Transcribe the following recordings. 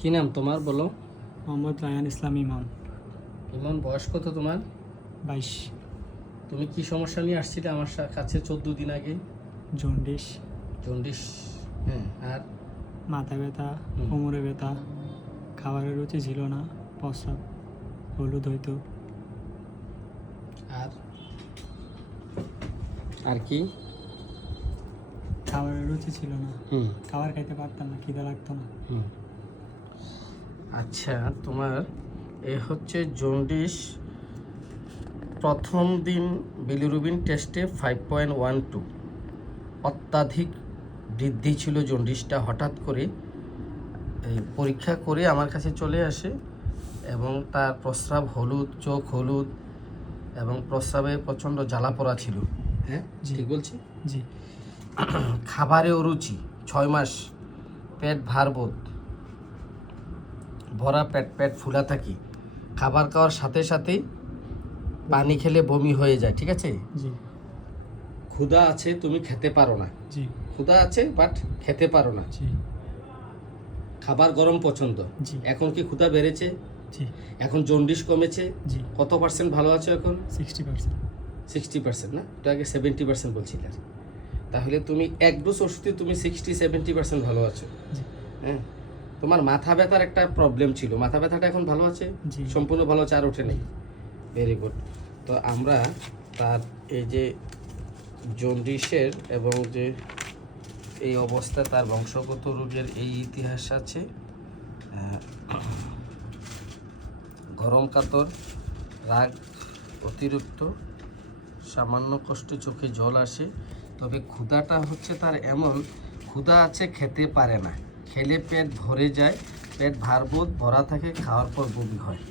কি নাম তোমার বলো? মোহাম্মদ রায়হান ইসলাম ইমাম। ইমন, বয়স কত তোমার? 22। তুমি কি সমস্যা নিয়ে আসছিলে আমার কাছে 14 দিন আগে? Jaundice, jaundice. হ্যাঁ, আর মাথা ব্যথা, কোমরে ব্যথা, খাবারের রুচি ছিল না, প্রস্রাব হলুদ হইতো। আর আর কি? খাবারের রুচি ছিল না, খাবার খাইতে পারতাম না, খিদে লাগতো না। আচ্ছা, তোমার এ হচ্ছে জন্ডিস। প্রথম দিন বিলিরুবিন টেস্টে 5.12, অত্যাধিক বৃদ্ধি ছিল জন্ডিসটা। হঠাৎ করে পরীক্ষা করে আমার কাছে চলে আসে এবং তার প্রস্রাব হলুদ, চোখ হলুদ এবং প্রস্রাবে প্রচণ্ড জ্বালা পোড়া ছিল। হ্যাঁ, ঠিক বলছি? জি। খাবারে অরুচি, 6 মাস, পেট ভারবোধ, ভরা পেট ফুলা থাকি, খাবার খাওয়ার সাথে সাথেই পানি খেলে বমি হয়ে যায়। ঠিক আছে? জি। ক্ষুধা আছে, তুমি খেতে পারো না। জি। ক্ষুধা আছে বাট খেতে পারো না। জি। খাবার গরম পছন্দ। জি। এখন কি ক্ষুধা বেড়েছে? জি। এখন জন্ডিস কমেছে? জি। কত পার্সেন্ট ভালো আছো এখন? 60%। 60% না, তো আগে 70% বলছিলে। তাহলে তুমি এক ডোজ ওষুধে তুমি 60-70% ভালো আছো। জি। হ্যাঁ, তোমার মাথা ব্যথার একটা প্রবলেম ছিল, মাথা ব্যথাটা এখন ভালো আছে? জি। সম্পূর্ণ ভালো আছে, আর ওঠে নেই? Very good. তো আমরা তার এই যে জন্ডিসের এবং যে এই অবস্থা, তার বংশগত রোগের এই ইতিহাস আছে। গরম কাতর, রাগ অতিরিক্ত, সামান্য কষ্ট চোখে জল আসে, তবে ক্ষুধাটা হচ্ছে তার এমন, ক্ষুধা আছে খেতে পারে না, খেলে পেট ভরে যায়, পেট ভারবোধ ভরা থাকে, খাওয়ার পর বমি হয়।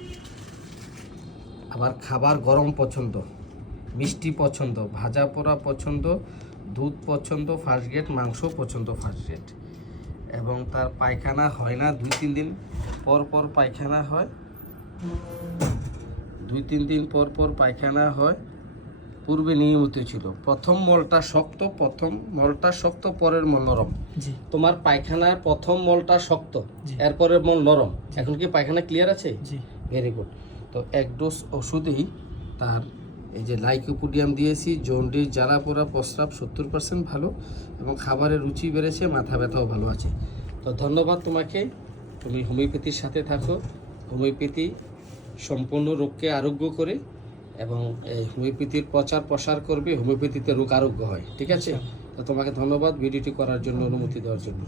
আবার খাবার গরম পছন্দ, মিষ্টি পছন্দ, ভাজা পোড়া পছন্দ, দুধ পছন্দ ফার্স্ট গ্রেড, মাংস পছন্দ ফার্স্ট গ্রেড। এবং তার পায়খানা হয় না, 2-3 দিন পর পর পায়খানা হয়, 2-3 দিন পর পর পায়খানা হয়। পূর্বে নিয়মিত ছিল। প্রথম মলটা শক্ত, পরের মল নরম। জি। তোমার পায়খানার প্রথম মলটা শক্ত, এরপরের মল নরম। এখন কি পায়খানা ক্লিয়ার আছে? জি। Very good. তো এক ডোজ ওষুধেই তার এই যে লাইকোপোডিয়াম দিয়েছি, জন্ডিস, জ্বালা পোড়া, প্রস্রাব 70% ভালো এবং খাবারের রুচি বেড়েছে, মাথা ব্যথাও ভালো আছে। তো ধন্যবাদ তোমাকে। তুমি হোমিওপ্যাথির সাথে থাকো। হোমিওপ্যাথি সম্পূর্ণ রোগকে আরোগ্য করে এবং এই হোমিওপ্যাথির প্রচার প্রসার করবে, হোমিওপ্যাথিতে রোগ আরোগ্য হয়। ঠিক আছে? তো তোমাকে ধন্যবাদ ভিডিওটি করার জন্য, অনুমতি দেওয়ার জন্য।